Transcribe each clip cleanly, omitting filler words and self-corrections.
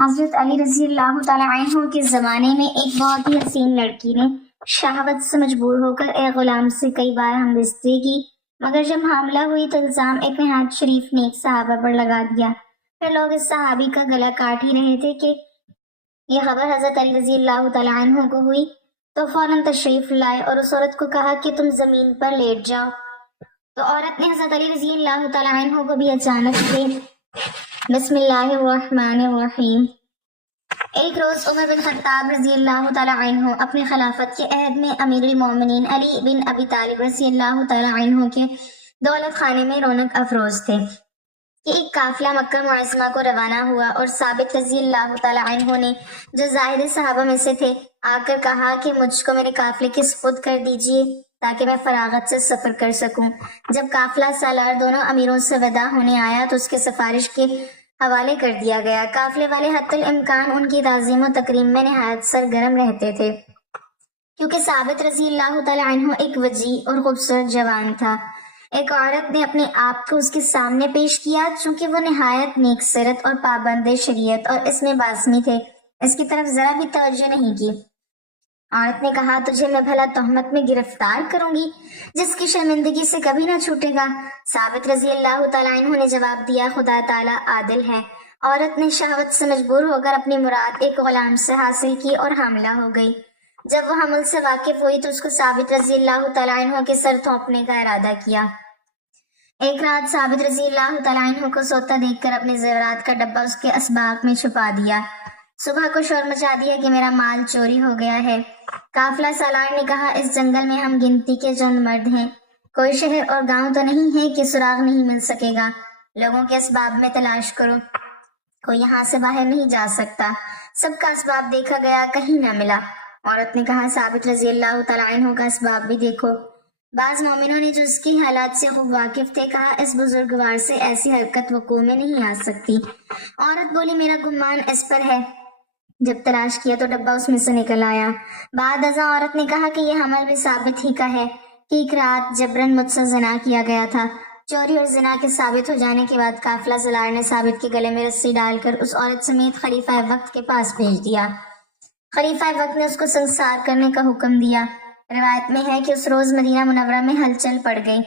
حضرت علی رضی اللہ تعالیٰ عنہ کے زمانے میں ایک بہت ہی حسین لڑکی نے شہوت سے مجبور ہو کر ایک غلام سے کئی بار ہمدردی کی، مگر جب حاملہ ہوئی تو الزام ایک نہایت شریف نیک صحابہ پر لگا دیا۔ پھر لوگ اس صحابی کا گلا کاٹ ہی رہے تھے کہ یہ خبر حضرت علی رضی اللہ تعالیٰ عنہ کو ہوئی تو فوراً تشریف لائے اور اس عورت کو کہا کہ تم زمین پر لیٹ جاؤ۔ تو عورت نے حضرت علی رضی اللہ تعالیٰ عنہ کو بھی اچانک سے بسم اللہ الرحمن الرحیم۔ ایک روز عمر بن خطاب رضی اللہ تعالیٰ عنہ اپنے خلافت کے عہد میں امیر المومنین علی بن ابی طالب رضی اللہ تعالیٰ عنہ کے دولت خانے میں رونق افروز تھے کہ ایک قافلہ مکہ معظمہ کو روانہ ہوا اور ثابت رضی اللہ تعالیٰ عنہ نے جو زاہد صحابہ میں سے تھے آ کر کہا کہ مجھ کو میرے قافلے کے سپرد کر دیجیے تاکہ میں فراغت سے سفر کر سکوں۔ جب قافلہ سالار دونوں امیروں سے وداع ہونے آیا تو اس کے سفارش کے حوالے کر دیا گیا۔ قافلے والے حتی الامکان ان کی تعظیم و تکریم میں نہایت سرگرم رہتے تھے، کیونکہ ثابت رضی اللہ تعالیٰ عنہ ایک وجیح اور خوبصورت جوان تھا۔ ایک عورت نے اپنے آپ کو اس کے سامنے پیش کیا، چونکہ وہ نہایت نیک سیرت اور پابند شریعت اور اس میں باسمی تھے، اس کی طرف ذرا بھی توجہ نہیں کی۔ عورت نے کہا تجھے میں بھلا تہمت میں گرفتار کروں گی جس کی شرمندگی سے کبھی نہ چھوٹے گا۔ ثابت رضی اللہ تعالیٰ عنہ نے جواب دیا خدا تعالیٰ عادل ہے۔ عورت نے شہوت سے مجبور ہو کر اپنی مراد ایک غلام سے حاصل کی اور حاملہ ہو گئی۔ جب وہ حمل سے واقف ہوئی تو اس کو ثابت رضی اللہ تعالیٰ عنہ کے سر تھونپنے کا ارادہ کیا۔ ایک رات ثابت رضی اللہ تعالیٰ عنہ کو سوتا دیکھ کر اپنے زیورات کا ڈبہ اس کے اسباق میں چھپا دیا۔ صبح کو شور مچا دیا کہ میرا مال چوری ہو گیا ہے۔ قافلہ سالار نے کہا اس جنگل میں ہم گنتی کے چند مرد ہیں، کوئی شہر اور گاؤں تو نہیں ہے کہ سراغ نہیں مل سکے گا، لوگوں کے اسباب میں تلاش کرو، کوئی یہاں سے باہر نہیں جا سکتا۔ سب کا اسباب دیکھا گیا، کہیں نہ ملا۔ عورت نے کہا ثابت رضی اللہ تعالیٰ عنہ کا اسباب بھی دیکھو۔ بعض مومنوں نے جو اس کی حالات سے خوب واقف تھے کہا اس بزرگوار سے ایسی حرکت وقوع میں نہیں آ سکتی۔ عورت بولی میرا گمان اس پر ہے۔ جب تلاش کیا تو ڈبہ اس میں سے نکل آیا۔ بعد ازاں عورت نے کہا کہ یہ حمل بھی ثابت ہی کا ہے کہ ایک رات جبرن مجھ سے زنا کیا گیا تھا۔ چوری اور زنا کے ثابت ہو جانے کے بعد قافلہ سالار نے ثابت کے گلے میں رسی ڈال کر اس عورت سمیت خلیفہ وقت کے پاس بھیج دیا۔ خلیفہ وقت نے اس کو سنسار کرنے کا حکم دیا۔ روایت میں ہے کہ اس روز مدینہ منورہ میں ہلچل پڑ گئی۔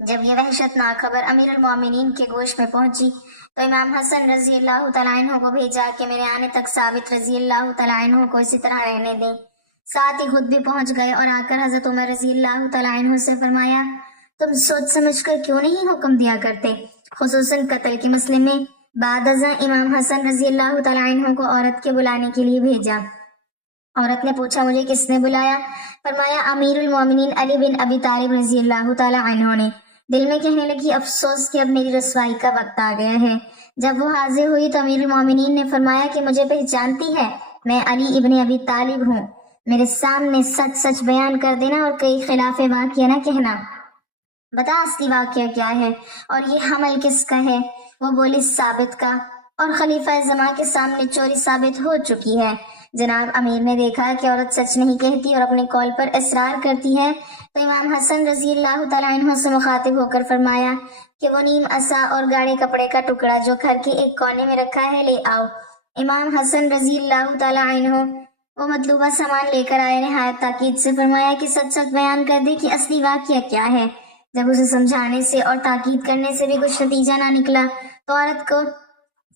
جب یہ وحشت ناک خبر امیر المومنین کے گوش میں پہنچی تو امام حسن رضی اللہ تعالیٰ عنہ کو بھیجا کہ میرے آنے تک ثابت رضی اللہ تعالیٰ عنہ کو اسی طرح رہنے دیں۔ ساتھ ہی خود بھی پہنچ گئے اور آ کر حضرت عمر رضی اللہ تعالیٰ عنہ سے فرمایا تم سوچ سمجھ کر کیوں نہیں حکم دیا کرتے، خصوصاً قتل کے مسئلے میں۔ بعد ازاں امام حسن رضی اللہ تعالیٰ عنہ کو عورت کے بلانے کے لیے بھیجا۔ عورت نے پوچھا مجھے کس نے بلایا؟ فرمایا امیر المومنین علی بن ابی طالب رضی اللہ تعالیٰ عنہ نے۔ دل میں کہنے لگی افسوس کہ اب میری رسوائی کا وقت آ گیا ہے۔ جب وہ حاضر ہوئی تو امیر المومنین نے فرمایا کہ مجھے پہچانتی ہے، میں علی ابن ابی طالب ہوں، میرے سامنے سچ سچ بیان کر دینا اور کئی خلاف واقعہ نہ کہنا۔ بتا اصلی واقعہ کیا ہے اور یہ حمل کس کا ہے؟ وہ بولی ثابت کا، اور خلیفہ زمان کے سامنے چوری ثابت ہو چکی ہے۔ جناب امیر نے دیکھا کہ عورت سچ نہیں کہتی اور اپنے قول پر اصرار کرتی ہے تو امام حسن رضی اللہ تعالیٰ عنہ سے مخاطب ہو کر فرمایا کہ وہ نیم عصا اور گاڑے کپڑے کا ٹکڑا جو گھر کے ایک کونے میں رکھا ہے لے آؤ۔ امام حسن رضی اللہ تعالیٰ عنہ وہ مطلوبہ سامان لے کر آئے، نہایت تاکید سے فرمایا کہ سچ سچ بیان کر دے کہ اصلی واقعہ کیا ہے۔ جب اسے سمجھانے سے اور تاکید کرنے سے بھی کچھ نتیجہ نہ نکلا تو عورت کو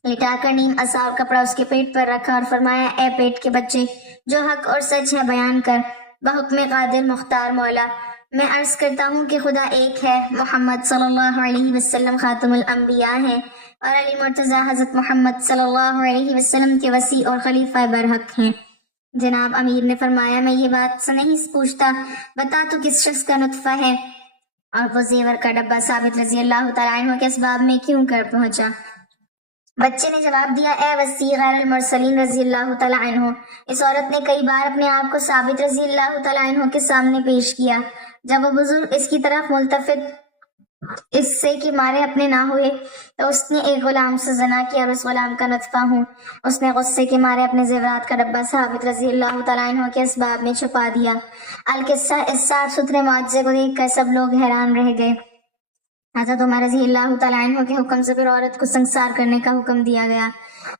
لٹا کر نیم عصا اور کپڑا اس کے پیٹ پر رکھا اور فرمایا اے پیٹ کے بچے، جو حق اور سچ ہے بیان کر۔ بحکم قادر مختار مولا میں عرض کرتا ہوں کہ خدا ایک ہے، محمد صلی اللہ علیہ وسلم خاتم الانبیاء ہیں اور علی مرتضیٰ حضرت محمد صلی اللہ علیہ وسلم کے وصی اور خلیفہ برحق ہیں۔ جناب امیر نے فرمایا میں یہ بات سے نہیں پوچھتا، بتا تو کس شخص کا نطفہ ہے اور وہ زیور کا ڈبہ ثابت رضی اللہ تعالیٰ عنہ کے اسباب میں کیوں کر پہنچا؟ بچے نے جواب دیا اے وسیع غیر المرسلین رضی اللہ تعالیٰ عنہ، اس عورت نے کئی بار اپنے آپ کو ثابت رضی اللہ تعالیٰ عنہ کے سامنے پیش کیا۔ جب وہ بزرگ اس کی طرف ملتفت اس سے کہ مارے اپنے نہ ہوئے تو اس نے ایک غلام سے زنا کیا اور اس غلام کا نطفہ ہوں۔ اس نے غصے کے مارے اپنے زیورات کا ڈبہ ثابت رضی اللہ تعالیٰ عنہ کے اسباب میں چھپا دیا۔ القصہ اس صاف ستھرے معجزے کو دیکھ کر سب لوگ حیران رہ گئے۔ حضرت عمر رضی اللہ تعالیٰ عنہ کے حکم سے پھر عورت کو سنسار کرنے کا حکم دیا گیا۔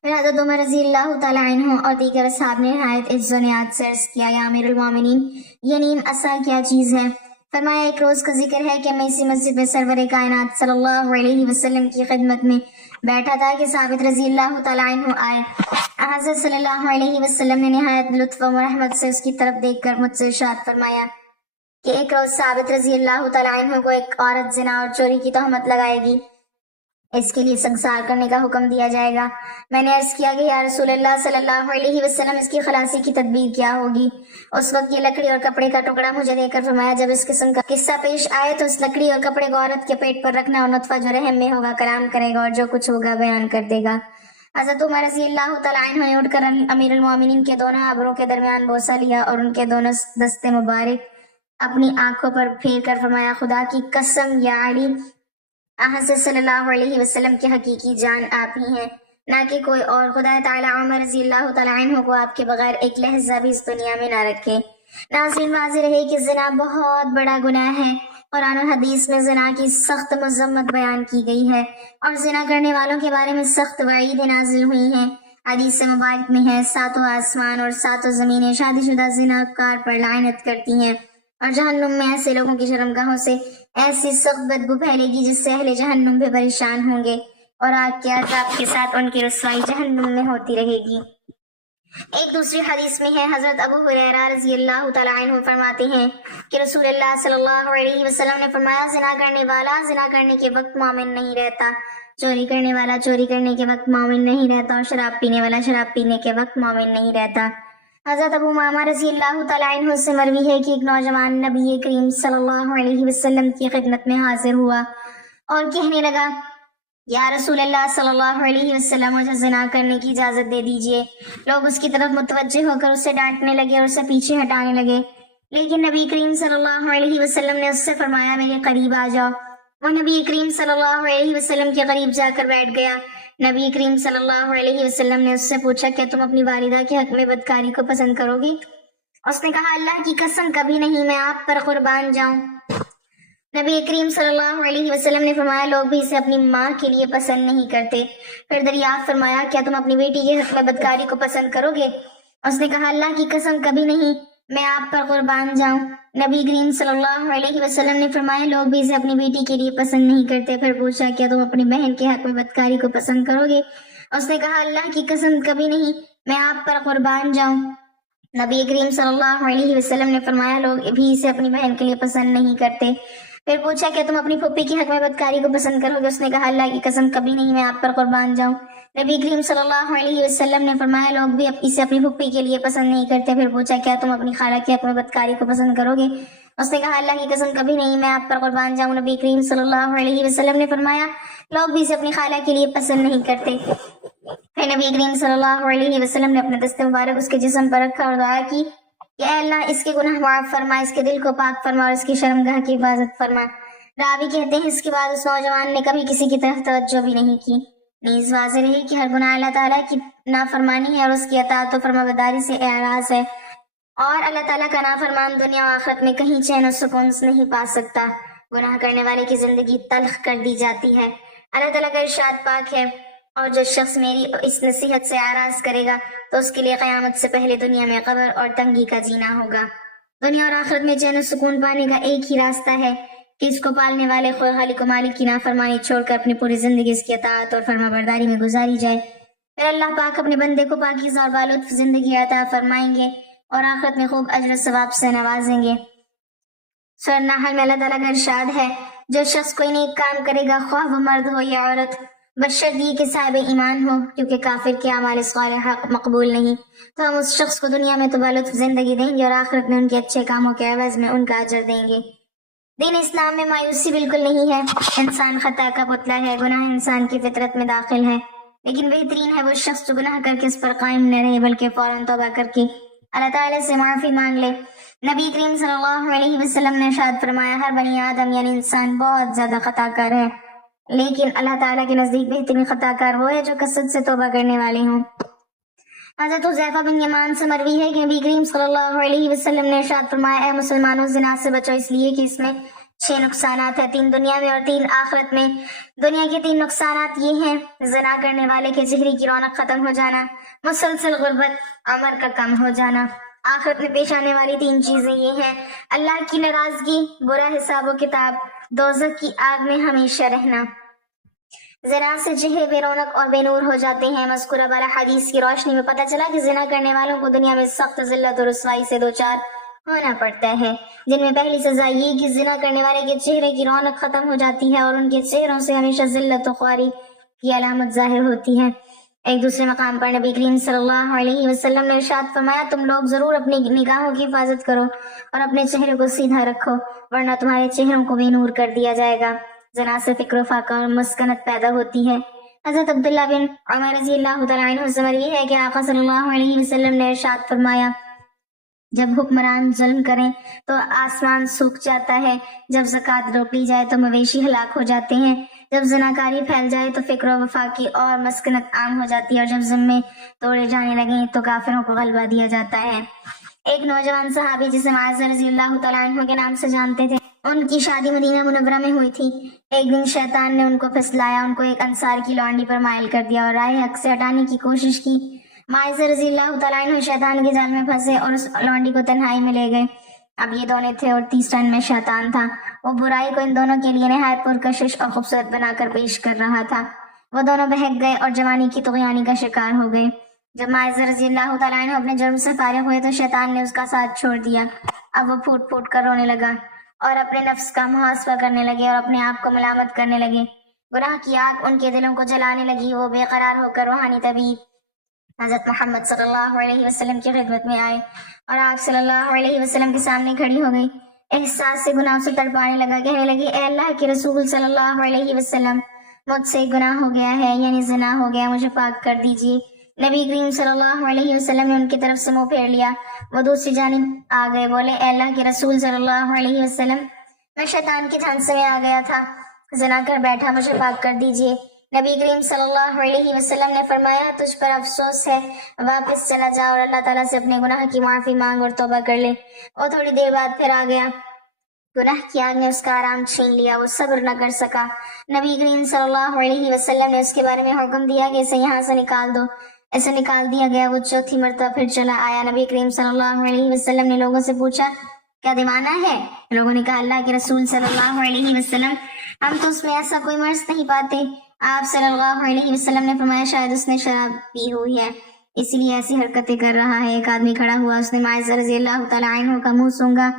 پھر حضرت عمر رضی اللہ تعالیٰ عنہ اور دیگر اصحاب نے نہایت عز و نیات سے عرض کیا، یا امیر المومنین، یہ نیم عصا کیا چیز ہے؟ فرمایا، ایک روز کا ذکر ہے کہ میں اسی مسجد میں سرور کائنات صلی اللہ علیہ وسلم کی خدمت میں بیٹھا تھا کہ ثابت رضی اللہ تعالیٰ عنہ آئے۔ حضرت صلی اللہ علیہ وسلم نے نہایت لطف و رحمت سے اس کی طرف دیکھ کر مجھ سے ارشاد فرمایا کہ ایک روز ثابت رضی اللہ تعالیٰ عنہ کو ایک عورت زنا اور چوری کی تہمت لگائے گی، اس کے لیے سنسار کرنے کا حکم دیا جائے گا۔ میں نے عرض کیا کہ یا رسول اللہ صلی اللہ علیہ وسلم، اس کی خلاصی کی تدبیر کیا ہوگی؟ اس وقت یہ لکڑی اور کپڑے کا ٹکڑا مجھے دے کر فرمایا، جب اس قسم کا قصہ پیش آئے تو اس لکڑی اور کپڑے کو عورت کے پیٹ پر رکھنا، اور نطفہ جو رحم میں ہوگا کلام کرے گا اور جو کچھ ہوگا بیان کر دے گا۔ حضرت عمر رضی اللہ تعالیٰ عنہ نے اٹھ کر امیر المومنین کے دونوں ابروں کے درمیان بوسہ لیا اور ان کے دونوں دستے مبارک اپنی آنکھوں پر پھیر کر فرمایا، خدا کی قسم یا علی، حضرت صلی اللہ علیہ وسلم کی حقیقی جان آپ ہی ہیں، نہ کہ کوئی اور۔ خدا تعالیٰ عمر رضی اللہ تعالیٰ عنہ کو آپ کے بغیر ایک لحظہ بھی اس دنیا میں نہ رکھے۔ ناظرین، واضح رہے کہ زنا بہت بڑا گناہ ہے۔ قرآن و حدیث میں زنا کی سخت مذمت بیان کی گئی ہے اور زنا کرنے والوں کے بارے میں سخت وعیدیں نازل ہوئی ہیں۔ حدیث مبارک میں ہے، ساتوں آسمان اور ساتوں زمینیں شادی شدہ زنا کار پر لعنت کرتی ہیں، اور جہنم میں ایسے لوگوں کی شرمگاہوں سے ایسی سخت بدبو پھیلے گی جس سے اہل جہنم بھی پریشان ہوں گے، اور آگ کے عذاب کے ساتھ ان کی رسوائی جہنم میں ہوتی رہے گی۔ ایک دوسری حدیث میں ہے، حضرت ابو ہریرہ رضی اللہ تعالیٰ عنہ فرماتے ہیں کہ رسول اللہ صلی اللہ علیہ وسلم نے فرمایا، زنا کرنے والا زنا کرنے کے وقت مومن نہیں رہتا، چوری کرنے والا چوری کرنے کے وقت مومن نہیں رہتا، اور شراب پینے والا شراب پینے کے وقت مومن نہیں رہتا۔ حضرت ابو امامہ رضی اللہ تعالیٰ عنہ سے مروی ہے کہ ایک نوجوان نبی کریم صلی اللہ علیہ وسلم کی خدمت میں حاضر ہوا اور کہنے لگا، یا رسول اللہ صلی اللہ علیہ وسلم، مجھے زنا کرنے کی اجازت دے دیجئے۔ لوگ اس کی طرف متوجہ ہو کر اسے ڈانٹنے لگے اور اسے پیچھے ہٹانے لگے، لیکن نبی کریم صلی اللہ علیہ وسلم نے اس سے فرمایا، میرے قریب آ جاؤ۔ وہ نبی کریم صلی اللہ علیہ وسلم کے قریب جا کر بیٹھ گیا۔ نبی کریم صلی اللہ علیہ وسلم نے اس سے پوچھا، کیا تم اپنی والدہ کے حق میں بدکاری کو پسند کرو گی؟ اس نے کہا، اللہ کی قسم کبھی نہیں، میں آپ پر قربان جاؤں۔ نبی کریم صلی اللہ علیہ وسلم نے فرمایا، لوگ بھی اسے اپنی ماں کے لیے پسند نہیں کرتے۔ پھر دریافت فرمایا، کیا تم اپنی بیٹی کے حق میں بدکاری کو پسند کرو گے؟ اس نے کہا، اللہ کی قسم کبھی نہیں، میں آپ پر قربان جاؤں۔ نبی کریم صلی اللہ علیہ وسلم نے فرمایا، لوگ بھی اسے اپنی بیٹی کے لیے پسند نہیں کرتے۔ پھر پوچھا، کیا تم اپنی بہن کے حق میں بدکاری کو پسند کرو گے؟ اس نے کہا، اللہ کی قسم کبھی نہیں، میں آپ پر قربان جاؤں۔ نبی کریم صلی اللہ علیہ وسلم نے فرمایا، لوگ بھی اسے اپنی بہن کے لیے پسند نہیں کرتے۔ پھر پوچھا، کیا تم اپنی پھوپھی کے حق میں بدکاری کو پسند کرو گے؟ اس نے کہا، اللہ کی قسم کبھی نہیں، میں آپ پر قربان جاؤں۔ نبی کریم صلی اللہ علیہ وسلم نے فرمایا، لوگ بھی اسے اپنی پھوپھی کے لیے پسند نہیں کرتے۔ پھر پوچھا، کیا تم اپنی خالہ کے حق میں بدکاری کو پسند کرو گے؟ اس نے کہا، اللہ کی قسم کبھی نہیں، میں آپ پر قربان جاؤں۔ نبی کریم صلی اللہ علیہ وسلم نے فرمایا، لوگ بھی اسے اپنی خالہ کے لیے پسند نہیں کرتے۔ پھر نبی کریم صلی اللہ علیہ وسلم نے اپنے دست مبارک اس کے جسم پر رکھا اور دعا کی کہ اے اللہ، اس کے گناہ معاف فرما، اس کے دل کو پاک فرما اور اس کی شرمگاہ کی حفاظت فرما۔ راوی کہتے ہیں، اس کے بعد اس نوجوان نے کبھی کسی کی طرف توجہ بھی نہیں کی۔ نیز واضح رہی کہ ہر گناہ اللہ تعالیٰ کی نافرمانی ہے اور اس کی اطاعت و فرمانبرداری سے اعراض ہے، اور اللہ تعالیٰ کا نافرمان دنیا و آخرت میں کہیں چین و سکون نہیں پا سکتا۔ گناہ کرنے والے کی زندگی تلخ کر دی جاتی ہے۔ اللہ تعالیٰ کا ارشاد پاک ہے، اور جو شخص میری اس نصیحت سے اعراض کرے گا تو اس کے لیے قیامت سے پہلے دنیا میں قبر اور تنگی کا جینا ہوگا۔ دنیا اور آخرت میں چین و سکون پانے کا ایک ہی راستہ ہے کہ اس کو پالنے والے خالق و مالک کی نافرمانی چھوڑ کر اپنی پوری زندگی اس کی اطاعت اور فرما برداری میں گزاری جائے۔ پھر اللہ پاک اپنے بندے کو پاکیزہ اور بالطف زندگی عطا فرمائیں گے اور آخرت میں خوب اجر و ثواب سے نوازیں گے۔ سورہ النحل میں اللہ تعالیٰ کا ارشاد ہے، جو شخص کوئی نیک کام کرے گا، خواہ وہ مرد ہو یا عورت، بشرط یہ کہ صاحب ایمان ہو، کیونکہ کافر کے اعمال صالحہ مقبول نہیں، تو ہم اس شخص کو دنیا میں تو بالطف زندگی دیں گے اور آخرت میں ان کے اچھے کاموں کے عوض میں ان کا اجر دیں گے۔ دین اسلام میں مایوسی بالکل نہیں ہے۔ انسان خطا کا پتلا ہے، گناہ انسان کی فطرت میں داخل ہے، لیکن بہترین ہے وہ شخص جو گناہ کر کے اس پر قائم نہ رہے بلکہ فوراً توبہ کر کے اللہ تعالیٰ سے معافی مانگ لے۔ نبی کریم صلی اللہ علیہ وسلم نے ارشاد فرمایا، ہر بنی آدم یعنی انسان بہت زیادہ خطا کار ہے، لیکن اللہ تعالیٰ کے نزدیک بہترین خطا کار وہ ہے جو کثرت سے توبہ کرنے والے ہوں۔ حضرت حذیفہ بن یمان سے مروی ہے کہ نبی کریم صلی اللہ علیہ وسلم نے ارشاد فرمایا، اے مسلمانوں، زنا سے بچو، اس لیے کہ اس میں 6 نقصانات ہیں، 3 دنیا میں اور 3 آخرت میں۔ دنیا کے 3 نقصانات یہ ہیں: زنا کرنے والے کے چہرے کی رونق ختم ہو جانا، مسلسل غربت، عمر کا کم ہو جانا۔ آخرت میں پیش آنے والی 3 چیزیں یہ ہیں: اللہ کی ناراضگی، برا حساب و کتاب، دوزخ کی آگ میں ہمیشہ رہنا۔ زنا سے چہرے بے رونق اور بے نور ہو جاتے ہیں۔ مذکورہ بالا حدیث کی روشنی میں پتہ چلا کہ زنا کرنے والوں کو دنیا میں سخت ذلت و رسوائی سے دوچار ہونا پڑتا ہے، جن میں پہلی سزا یہ کہ زنا کرنے والے کے چہرے کی رونق ختم ہو جاتی ہے اور ان کے چہروں سے ہمیشہ ذلت و خواری کی علامت ظاہر ہوتی ہے۔ ایک دوسرے مقام پر نبی کریم صلی اللہ علیہ وسلم نے ارشاد فرمایا، تم لوگ ضرور اپنی نگاہوں کی حفاظت کرو اور اپنے چہرے کو سیدھا رکھو، ورنہ تمہارے چہروں کو بے نور کر دیا جائے گا۔ زنا سے فکر و فاقہ اور مسکنت پیدا ہوتی ہے۔ حضرت عبداللہ بن عمر رضی اللہ تعالیٰ عنہ سے مروی ہے کہ آقا صلی اللہ علیہ وسلم نے ارشاد فرمایا، جب حکمران ظلم کریں تو آسمان سوکھ جاتا ہے، جب زکوٰۃ روک لی جائے تو مویشی ہلاک ہو جاتے ہیں، جب زناکاری پھیل جائے تو فکر و وفاقی اور مسکنت عام ہو جاتی ہے، اور جب ذمے توڑے جانے لگیں تو کافروں کو غلبہ دیا جاتا ہے۔ ایک نوجوان صحابی جسے معاذ رضی اللہ تعالیٰ عنہ کے نام سے جانتے تھے، ان کی شادی مدینہ منورہ میں ہوئی تھی۔ ایک دن شیطان نے ان کو پھسلایا، ان کو ایک انصار کی لونڈی پر مائل کر دیا اور راہ حق سے ہٹانے کی کوشش کی۔ معاذ رضی اللہ تعالیٰ عنہ شیطان کے جال میں پھنسے اور اس لونڈی کو تنہائی میں لے گئے۔ اب یہ دونوں تھے اور تیسرا ان میں شیطان تھا۔ وہ برائی کو ان دونوں کے لیے نہایت پرکشش اور خوبصورت بنا کر پیش کر رہا تھا۔ وہ دونوں بہک گئے اور جوانی کی طغیانی کا شکار ہو گئے۔ جب معاذ رضی اللہ تعالیٰ عنہ اپنے جرم سے فارغ ہوئے تو شیطان نے اس کا ساتھ چھوڑ دیا۔ اب وہ پھوٹ پھوٹ کر رونے لگا اور اپنے نفس کا محاسبہ کرنے لگے اور اپنے آپ کو ملامت کرنے لگے۔ گناہ کی آگ ان کے دلوں کو جلانے لگی۔ وہ بے قرار ہو کر روحانی طبیب حضرت محمد صلی اللہ علیہ وسلم کی خدمت میں آئے اور آپ صلی اللہ علیہ وسلم کے سامنے کھڑی ہو گئی۔ احساس سے گناہ سے تڑپانے لگا، کہنے لگی، اے اللہ کے رسول صلی اللہ علیہ وسلم، مجھ سے گناہ ہو گیا ہے، یعنی زنا ہو گیا، مجھے پاک کر دیجیے۔ نبی کریم صلی اللہ علیہ وسلم نے ان کی طرف سے منہ پھیر لیا۔ وہ دوسری جانب آ گئے، بولے، اے اللہ کے رسول صلی اللہ علیہ وسلم، میں شیطان کے جھانسے میں آ گیا تھا، زنا کر بیٹھا، مجھے پاک کر دیجیے۔ نبی کریم صلی اللہ علیہ وسلم نے فرمایا، تجھ پر افسوس ہے، واپس چلا جا اور اللہ تعالیٰ سے اپنے گناہ کی معافی مانگ اور توبہ کر لے۔ وہ تھوڑی دیر بعد پھر آ گیا۔ گناہ کی آگ نے اس کا آرام چھین لیا، وہ صبر نہ کر سکا۔ نبی کریم صلی اللہ علیہ وسلم نے اس کے بارے میں حکم دیا کہ اسے یہاں سے نکال دو۔ اسے نکال دیا گیا۔ وہ چوتھی مرتبہ پھر چلا آیا۔ نبی کریم صلی اللہ علیہ وسلم نے لوگوں سے پوچھا، کیا دیوانہ ہے؟ لوگوں نے کہا، اللہ کے رسول صلی اللہ علیہ وسلم، ہم تو اس میں ایسا کوئی مرض نہیں پاتے۔ آپ صلی اللہ علیہ وسلم نے فرمایا، شاید اس نے شراب پی ہوئی ہے، اسی لیے ایسی حرکتیں کر رہا ہے۔ ایک آدمی کھڑا ہوا، اس نے معاذ رضی اللہ تعالیٰ عنہ کا منہ سونگا،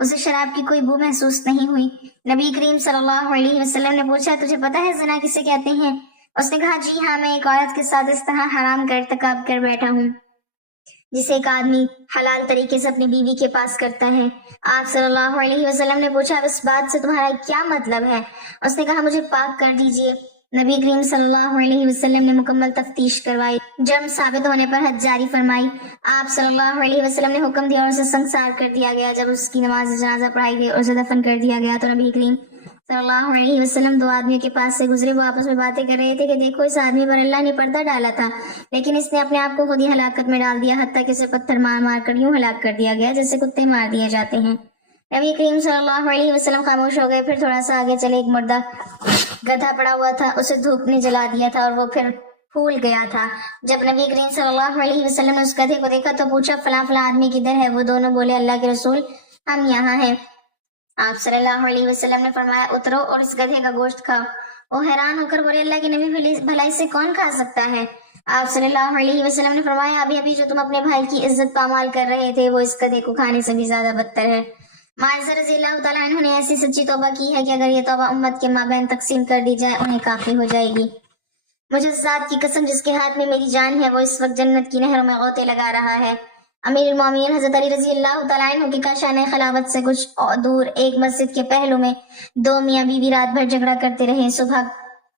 اسے شراب کی کوئی بو محسوس نہیں ہوئی۔ نبی کریم صلی اللہ علیہ وسلم نے پوچھا، تجھے پتہ ہے زنا کسے کہتے ہیں؟ اس نے کہا، جی ہاں، میں ایک عورت کے ساتھ اس طرح حرام کا ارتکاب کر بیٹھا ہوں جسے ایک آدمی حلال طریقے سے اپنی بیوی کے پاس کرتا ہے۔ آپ صلی اللہ علیہ وسلم نے پوچھا، اب اس بات سے تمہارا کیا مطلب ہے؟ اس نے کہا، مجھے پاک کر دیجیے۔ نبی کریم صلی اللہ علیہ وسلم نے مکمل تفتیش کروائی، جرم ثابت ہونے پر حد جاری فرمائی۔ آپ صلی اللہ علیہ وسلم نے حکم دیا اور اسے سنسار کر دیا گیا۔ جب اس کی نماز جنازہ پڑھائی گئی اور اسے دفن کر دیا گیا تو نبی کریم صلی اللہ علیہ وسلم دو آدمیوں کے پاس سے گزرے۔ وہ آپس میں باتیں کر رہے تھے کہ دیکھو، اس آدمی پر اللہ نے پردہ ڈالا تھا، لیکن اس نے اپنے آپ کو خود ہی ہلاکت میں ڈال دیا، حتیٰ کہ اسے پتھر مار مار کر یوں ہلاک کر دیا گیا جیسے کتے مار دیے جاتے ہیں۔ نبی کریم صلی اللہ علیہ وسلم خاموش ہو گئے۔ پھر تھوڑا سا آگے چلے، ایک مردہ گدھا پڑا ہوا تھا، اسے دھوپ نے جلا دیا تھا اور وہ پھر پھول گیا تھا۔ جب نبی کریم صلی اللہ علیہ وسلم نے اس گدھے کو دیکھا تو پوچھا، فلاں فلاں آدمی کدھر ہے؟ وہ دونوں بولے، اللہ کے رسول، ہم یہاں ہیں۔ آپ صلی اللہ علیہ وسلم نے فرمایا، اترو اور اس گدھے کا گوشت کھاؤ۔ وہ حیران ہو کر بولے، اللہ کے نبی، بھلائی سے کون کھا سکتا ہے؟ آپ صلی اللہ علیہ وسلم نے فرمایا، ابھی جو تم اپنے بھائی کی عزت پامال کر رہے تھے، وہ اس گدھے کو کھانے سے بھی زیادہ بدتر ہے۔ معاذ رضی اللہ تعالیٰ عنہ نے ایسی سچی توبہ کی ہے کہ اگر یہ توبہ امت کے مابین تقسیم کر دی جائے انہیں کافی ہو جائے گی۔ مجھے اس ذات کی قسم جس کے ہاتھ میں میری جان ہے، وہ اس وقت جنت کی نہروں میں غوطے لگا رہا ہے۔ امیر المومنین حضرت علی رضی اللہ تعالیٰ عنہ کی کاشانہ خلافت سے کچھ دور ایک مسجد کے پہلو میں دو میاں بیوی رات بھر جھگڑا کرتے رہے۔ صبح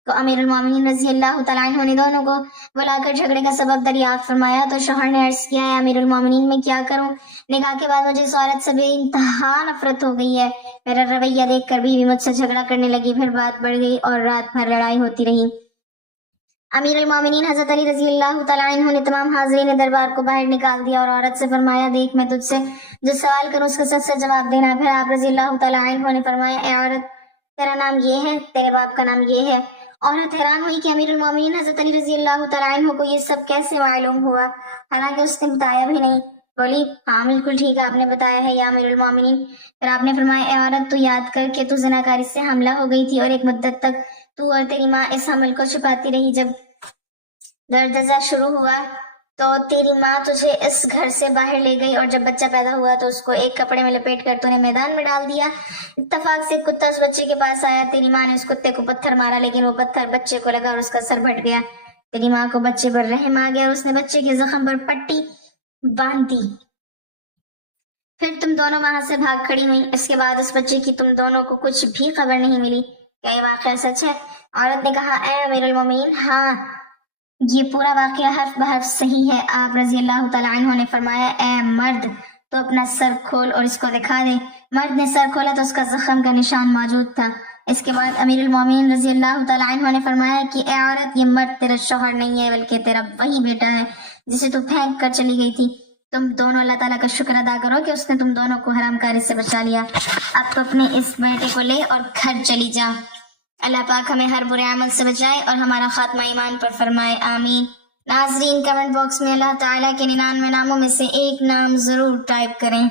کو امیر المومنین رضی اللہ تعالیٰ عنہ نے دونوں کو بلا کر جھگڑے کا سبب دریافت فرمایا تو شوہر نے عرض کیا، ہے امیر المومنین، میں کیا کروں؟ نکاح کے بعد مجھے اس عورت سے بے انتہا نفرت ہو گئی ہے۔ میرا رویہ دیکھ کر بیوی مجھ سے جھگڑا کرنے لگی، پھر بات بڑھ گئی اور رات بھر لڑائی ہوتی رہی۔ امیر المومنین حضرت علی رضی اللہ تعالیٰ عنہ نے تمام حاضرین دربار کو باہر نکال دیا اور عورت سے فرمایا دیکھ میں تجھ سے جو سوال کروں اس کا سچ سے جواب دینا. پھر آپ رضی اللہ تعالیٰ عنہ نے فرمایا اے عورت تیرا نام یہ ہے تیرے باپ کا نام یہ ہے. عورت حیران ہوئی کہ امیر المومنین حضرت علی رضی اللہ تعالیٰ عنہ کو یہ سب کیسے معلوم ہوا حالانکہ اس نے بتایا بھی نہیں. بولی ہاں بالکل ٹھیک ہے آپ نے بتایا ہے یا امیر المومنین. پھر آپ نے فرمایا اے عورت تو یاد کر کہ تو زناکاری سے حاملہ ہو گئی تھی اور ایک مدت تک تو اور تیری ماں اس حمل کو چھپاتی رہی. جب دردزہ شروع ہوا تو تیری ماں تجھے اس گھر سے باہر لے گئی اور جب بچہ پیدا ہوا تو اس کو ایک کپڑے میں لپیٹ کر تو نے میدان میں ڈال دیا. اتفاق سے ایک کتا اس بچے کے پاس آیا. تیری ماں نے اس کتے کو پتھر مارا لیکن وہ پتھر بچے کو لگا اور اس کا سر پھٹ گیا. تیری ماں کو بچے پر رحم آ گیا اور اس نے بچے کے زخم پر پٹی باندھ دی. پھر تم دونوں وہاں سے بھاگ کھڑی ہوئی. اس کے بعد اس بچے کی تم دونوں کو کچھ بھی خبر نہیں ملی. کیا یہ واقعہ سچ ہے؟ عورت نے کہا اے امیر المومنین ہاں یہ پورا واقعہ حرف بحرف صحیح ہے. آپ رضی اللہ تعالیٰ عنہ نے فرمایا اے مرد تو اپنا سر کھول اور اس کو دکھا دے. مرد نے سر کھولا تو اس کا زخم کا نشان موجود تھا. اس کے بعد امیر المومنین رضی اللہ تعالیٰ عنہ نے فرمایا کہ اے عورت یہ مرد تیرا شوہر نہیں ہے بلکہ تیرا وہی بیٹا ہے جسے تو پھینک کر چلی گئی تھی. تم دونوں اللہ تعالیٰ کا شکر ادا کرو کہ اس نے تم دونوں کو حرام کاری سے بچا لیا. اب تو اپنے اس بیٹے کو لے اور گھر چلی جا. اللہ پاک ہمیں ہر برے عمل سے بچائے اور ہمارا خاتمہ ایمان پر فرمائے آمین. ناظرین کمنٹ باکس میں اللہ تعالیٰ کے 99 ناموں میں سے ایک نام ضرور ٹائپ کریں.